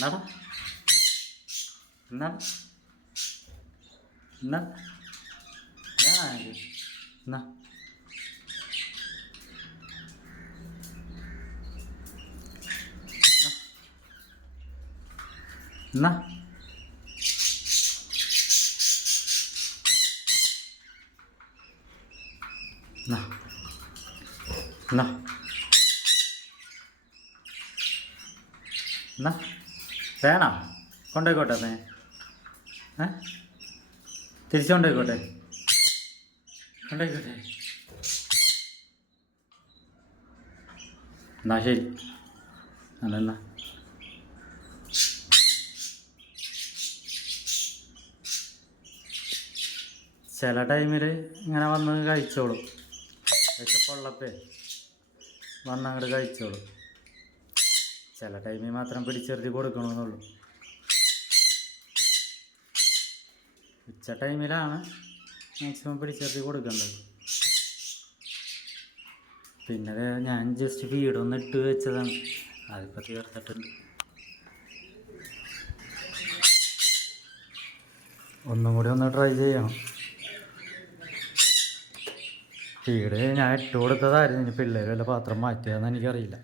എന്നാടാ എന്നാ എന്നാ എന്നാ എന്നാ എന്നാ എന്നാ എന്നാ വേണം കൊണ്ടുപോയിക്കോട്ടെ അമ്മേ തിരിച്ചു കൊണ്ടുപോയിക്കോട്ടെ കൊണ്ടുപോയിക്കോട്ടെ എന്നാ ശരി അതെന്നാ ചില ടൈമിൽ ഇങ്ങനെ വന്ന് കഴിച്ചോളും വിശപ്പുള്ളപ്പേ വന്നങ്ങോട്ട് കഴിച്ചോളും ചില ടൈമിൽ മാത്രം പിടിച്ചെറുതി കൊടുക്കണമെന്നുള്ളൂ ഉച്ച ടൈമിലാണ് മാക്സിമം പിടിച്ചെറുതി കൊടുക്കേണ്ടത് പിന്നെ ഞാൻ ജസ്റ്റ് ഫീഡൊന്ന് ഇട്ട് വെച്ചതാണ് അതിപ്പോൾ തീർത്തിട്ടുണ്ട് ഒന്നും കൂടി ഒന്ന് ട്രൈ ചെയ്യണം ഫീഡ് ഞാൻ ഇട്ട് കൊടുത്തതായിരുന്നു ഇനി പിള്ളേർ വല്ല പാത്രം മാറ്റിയതെന്ന് എനിക്കറിയില്ല